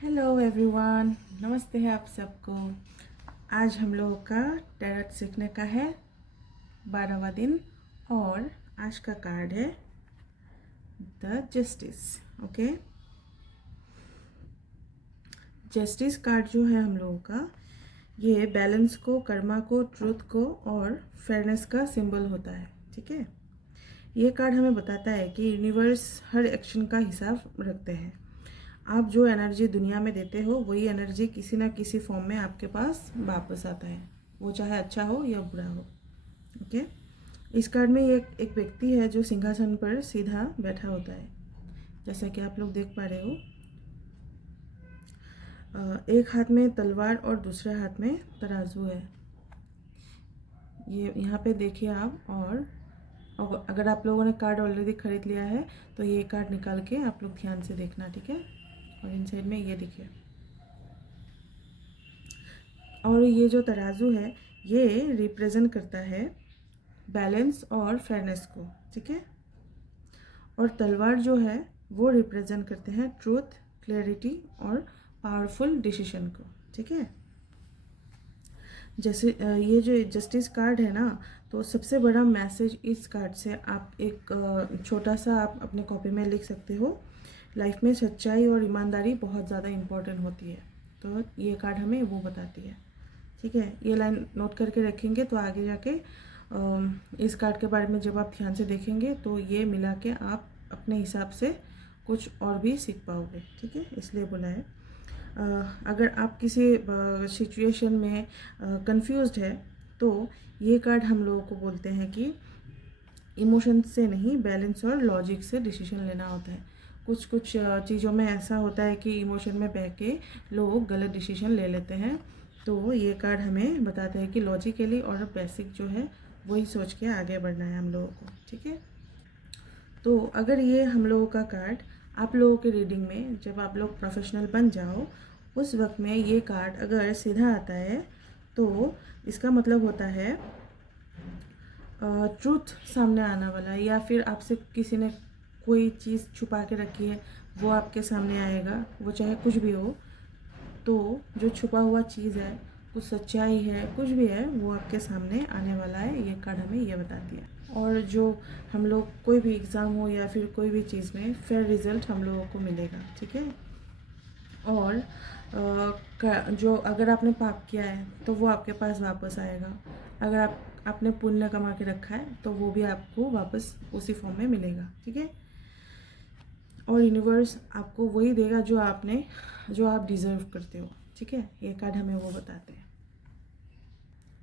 Hello everyone, नमस्ते है आप सबको। आज हम लोगों का टैरोट सीखने का है 12वां दिन और आज का कार्ड है the justice. Okay, justice card जो है हम लोगों का, ये बैलेंस को, कर्मा को, ट्रूथ को और फेयरनेस का सिंबल होता है। ठीक है, ये कार्ड हमें बताता है कि यूनिवर्स हर एक्शन का हिसाब रखते हैं। आप जो एनर्जी दुनिया में देते हो वही एनर्जी किसी ना किसी फॉर्म में आपके पास वापस आता है, वो चाहे अच्छा हो या बुरा हो। ओके, इस कार्ड में एक व्यक्ति है जो सिंहासन पर सीधा बैठा होता है, जैसा कि आप लोग देख पा रहे हो। एक हाथ में तलवार और दूसरे हाथ में तराजू है। ये यहाँ पे देखिए आप। और अगर आप लोगों ने कार्ड ऑलरेडी खरीद लिया है तो ये कार्ड निकाल के आप लोग ध्यान से देखना, ठीक है। और इन साइड में ये देखिए, और ये जो तराजू है ये रिप्रेजेंट करता है बैलेंस और फेयरनेस को, ठीक है। और तलवार जो है वो रिप्रेजेंट करते हैं ट्रूथ, क्लैरिटी और पावरफुल डिसीजन को, ठीक है। जैसे ये जो जस्टिस कार्ड है ना, तो सबसे बड़ा मैसेज इस कार्ड से आप एक छोटा सा आप अपने कॉपी में लिख सकते हो। लाइफ में सच्चाई और ईमानदारी बहुत ज़्यादा इम्पोर्टेंट होती है, तो ये कार्ड हमें वो बताती है, ठीक है। ये लाइन नोट करके रखेंगे तो आगे जाके इस कार्ड के बारे में जब आप ध्यान से देखेंगे तो ये मिला के आप अपने हिसाब से कुछ और भी सीख पाओगे, ठीक है। इसलिए बोला है। अगर आप किसी सिचुएशन में कंफ्यूज्ड है तो ये कार्ड हम लोगों को बोलते हैं कि इमोशन से नहीं, बैलेंस और लॉजिक से डिसीजन लेना होता है। कुछ कुछ चीज़ों में ऐसा होता है कि इमोशन में बह के लोग गलत डिसीजन ले लेते हैं, तो ये कार्ड हमें बताता है कि लॉजिकली और बेसिक जो है वही सोच के आगे बढ़ना है हम लोगों को, ठीक है। तो अगर ये हम लोगों का कार्ड आप लोगों के रीडिंग में, जब आप लोग प्रोफेशनल बन जाओ उस वक्त में ये कार्ड अगर सीधा आता है तो इसका मतलब होता है ट्रूथ सामने आने वाला है, या फिर आपसे किसी ने कोई चीज़ छुपा के रखी है वो आपके सामने आएगा, वो चाहे कुछ भी हो। तो जो छुपा हुआ चीज़ है, कुछ सच्चाई है, कुछ भी है, वो आपके सामने आने वाला है। ये कार्ड हमें ये बताती है। और जो हम लोग कोई भी एग्ज़ाम हो या फिर कोई भी चीज़ में फेयर रिजल्ट हम लोगों को मिलेगा, ठीक है। और जो अगर आपने पाप किया है तो वो आपके पास वापस आएगा। अगर आपने पुण्य कमा के रखा है तो वो भी आपको वापस उसी फॉर्म में मिलेगा, ठीक है। और यूनिवर्स आपको वही देगा जो आप डिज़र्व करते हो, ठीक है। ये कार्ड हमें वो बताते हैं।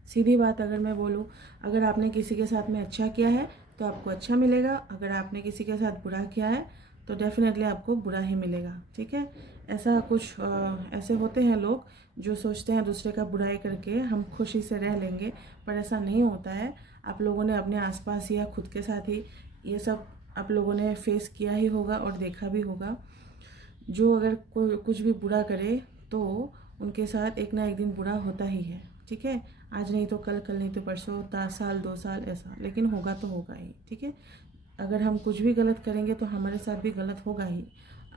सीधी बात अगर मैं बोलूँ, अगर आपने किसी के साथ में अच्छा किया है तो आपको अच्छा मिलेगा, अगर आपने किसी के साथ बुरा किया है तो डेफिनेटली आपको बुरा ही मिलेगा, ठीक है। ऐसा कुछ ऐसे होते हैं लोग जो सोचते हैं दूसरे का बुराई करके हम खुशी से रह लेंगे, पर ऐसा नहीं होता है। आप लोगों ने अपने आसपास या खुद के साथ ही ये सब आप लोगों ने फेस किया ही होगा और देखा भी होगा। जो अगर कोई कुछ भी बुरा करे तो उनके साथ एक ना एक दिन बुरा होता ही है, ठीक है। आज नहीं तो कल, कल नहीं तो परसों, साल 2 साल ऐसा, लेकिन होगा तो होगा ही, ठीक है। अगर हम कुछ भी गलत करेंगे तो हमारे साथ भी गलत होगा ही,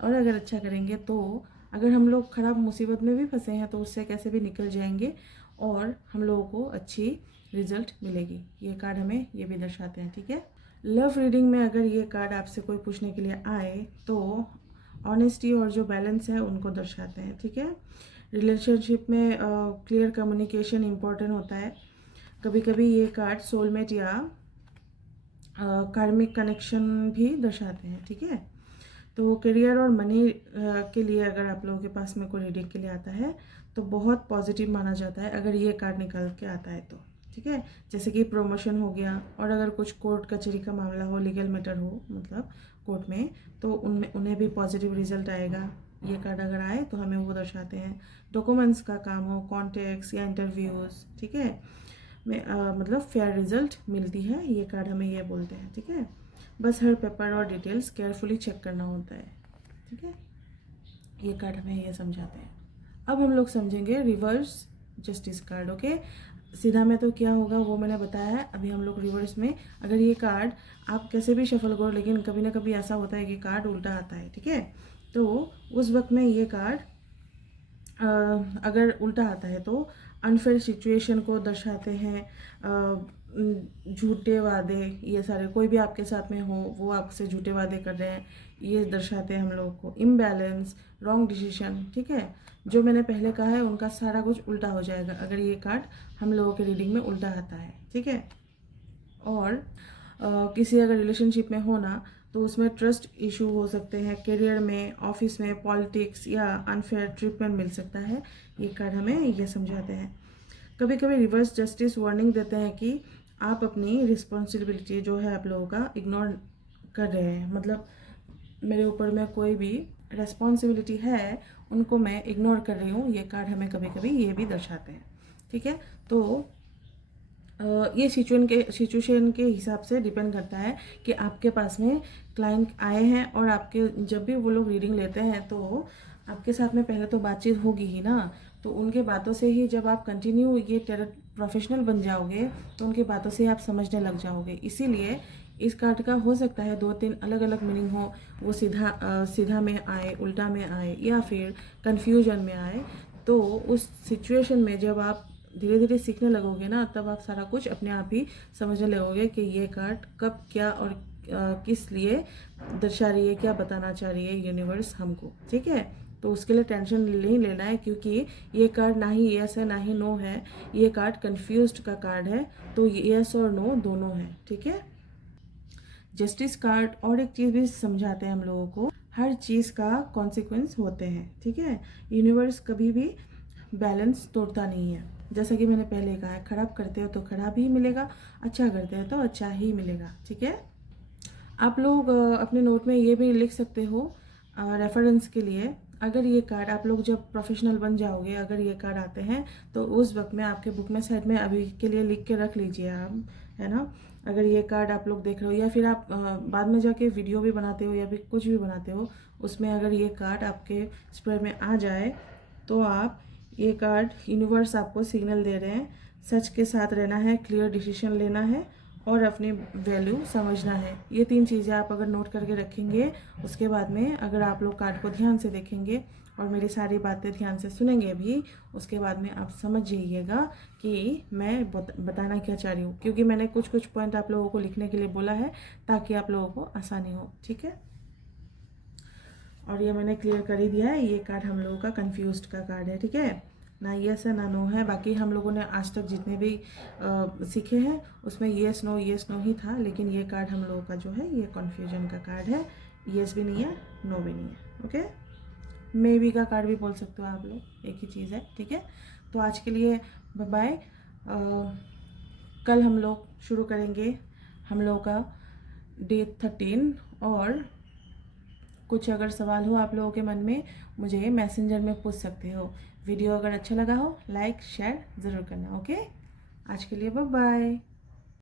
और अगर अच्छा करेंगे तो अगर हम लोग खराब मुसीबत में भी फंसे हैं तो उससे कैसे भी निकल जाएंगे और हम लोगों को अच्छी रिजल्ट मिलेगी। ये कार्ड हमें ये भी दर्शाते हैं, ठीक है। लव रीडिंग में अगर ये कार्ड आपसे कोई पूछने के लिए आए तो ऑनेस्टी और जो बैलेंस है उनको दर्शाते हैं, ठीक है। रिलेशनशिप में क्लियर कम्युनिकेशन इम्पोर्टेंट होता है। कभी कभी ये कार्ड सोलमेट या कार्मिक कनेक्शन भी दर्शाते हैं, ठीक है। तो करियर और मनी के लिए अगर आप लोगों के पास में कोई रीडिंग के लिए आता है तो बहुत पॉजिटिव माना जाता है अगर ये कार्ड निकल के आता है तो, ठीक है। जैसे कि प्रमोशन हो गया, और अगर कुछ कोर्ट कचहरी का मामला हो, लीगल मैटर हो, मतलब कोर्ट में, तो उनमें उन्हें भी पॉजिटिव रिजल्ट आएगा। ये कार्ड अगर आए तो हमें वो दर्शाते हैं। डॉक्यूमेंट्स का काम हो, कॉन्टेक्ट्स या इंटरव्यूज़, ठीक है, में मतलब फेयर रिजल्ट मिलती है, ये कार्ड हमें ये बोलते हैं, ठीक है। बस हर पेपर और डिटेल्स केयरफुली चेक करना होता है, ठीक है। ये कार्ड हमें ये समझाते हैं। अब हम लोग समझेंगे रिवर्स जस्टिस कार्ड, ओके। सीधा में तो क्या होगा वो मैंने बताया है। अभी हम लोग रिवर्स में, अगर ये कार्ड आप कैसे भी शफल करो लेकिन कभी ना कभी ऐसा होता है कि कार्ड उल्टा आता है, ठीक है। तो उस वक्त में ये कार्ड अगर उल्टा आता है तो अनफेयर सिचुएशन को दर्शाते हैं, झूठे वादे, ये सारे कोई भी आपके साथ में हो वो आपसे झूठे वादे कर रहे हैं, ये दर्शाते हैं हम लोगों को। इम्बैलेंस, रॉन्ग डिसीजन, ठीक है, जो मैंने पहले कहा है उनका सारा कुछ उल्टा हो जाएगा अगर ये कार्ड हम लोगों के रीडिंग में उल्टा आता है, ठीक है। और किसी अगर रिलेशनशिप में हो ना तो उसमें ट्रस्ट इशू हो सकते हैं, करियर में, ऑफिस में, पॉलिटिक्स या अनफेयर ट्रीटमेंट मिल सकता है। ये कार्ड हमें ये समझाते हैं। कभी कभी रिवर्स जस्टिस वार्निंग देते हैं कि आप अपनी रिस्पॉन्सिबिलिटी जो है आप लोगों का इग्नोर कर रहे हैं, मतलब मेरे ऊपर में कोई भी रिस्पॉन्सिबिलिटी है उनको मैं इग्नोर कर रही हूँ। ये कार्ड हमें कभी कभी ये भी दर्शाते हैं, ठीक है। तो ये सिचुएशन के हिसाब से डिपेंड करता है कि आपके पास में क्लाइंट आए हैं और आपके जब भी वो लोग रीडिंग लेते हैं तो आपके साथ में पहले तो बातचीत होगी ही ना, तो उनके बातों से ही जब आप कंटिन्यू ये टेरर प्रोफेशनल बन जाओगे तो उनकी बातों से आप समझने लग जाओगे। इसीलिए इस कार्ड का हो सकता है 2-3 अलग अलग मीनिंग हो, वो सीधा में आए, उल्टा में आए या फिर कन्फ्यूजन में आए। तो उस सिचुएशन में जब आप धीरे धीरे सीखने लगोगे ना तब आप सारा कुछ अपने आप ही समझने लगोगे कि ये कार्ड कब क्या और किस लिए दर्शा रही है, क्या बताना चाह रही है यूनिवर्स हमको, ठीक है। तो उसके लिए टेंशन नहीं लेना है क्योंकि ये कार्ड ना ही यस है ना ही नो है, ये कार्ड कंफ्यूज्ड का कार्ड है, तो यस और नो दोनों है, ठीक है। जस्टिस कार्ड और एक चीज़ भी समझाते हैं हम लोगों को, हर चीज़ का कॉन्सिक्वेंस होते हैं, ठीक है। यूनिवर्स कभी भी बैलेंस तोड़ता नहीं है। जैसा कि मैंने पहले कहा है, खराब करते हो तो खराब ही मिलेगा, अच्छा करते हो तो अच्छा ही मिलेगा, ठीक है। आप लोग अपने नोट में ये भी लिख सकते हो रेफरेंस के लिए, अगर ये कार्ड आप लोग जब प्रोफेशनल बन जाओगे अगर ये कार्ड आते हैं तो उस वक्त में आपके बुक में साइड में अभी के लिए लिख के रख लीजिए आप, है ना। अगर ये कार्ड आप लोग देख रहे हो या फिर आप बाद में जाके वीडियो भी बनाते हो या फिर कुछ भी बनाते हो, उसमें अगर ये कार्ड आपके स्प्रेड में आ जाए तो आप ये कार्ड यूनिवर्स आपको सिग्नल दे रहे हैं, सच के साथ रहना है, क्लियर डिसीजन लेना है और अपनी वैल्यू समझना है। ये 3 चीज़ें आप अगर नोट करके रखेंगे, उसके बाद में अगर आप लोग कार्ड को ध्यान से देखेंगे और मेरी सारी बातें ध्यान से सुनेंगे भी, उसके बाद में आप समझ जाइएगा कि मैं बताना क्या चाह रही हूँ, क्योंकि मैंने कुछ कुछ पॉइंट आप लोगों को लिखने के लिए बोला है ताकि आप लोगों को आसानी हो, ठीक है। और ये मैंने क्लियर कर ही दिया है, ये कार्ड हम लोगों का कंफ्यूज्ड का कार्ड है, ठीक है, ना यस है ना नो है। बाकी हम लोगों ने आज तक जितने भी सीखे हैं उसमें येस नो ही था, लेकिन ये कार्ड हम लोगों का जो है ये कन्फ्यूजन का कार्ड है, येस भी नहीं है नो भी नहीं है, ओके। मे बी का कार्ड भी बोल सकते हो आप लोग, एक ही चीज़ है, ठीक है। तो आज के लिए बाय बाय। कल हम लोग शुरू करेंगे हम लोगों का डे 13, और कुछ अगर सवाल हो आप लोगों के मन में मुझे मैसेंजर में पूछ सकते हो। वीडियो अगर अच्छा लगा हो लाइक शेयर ज़रूर करना, ओके। आज के लिए बाय बाय।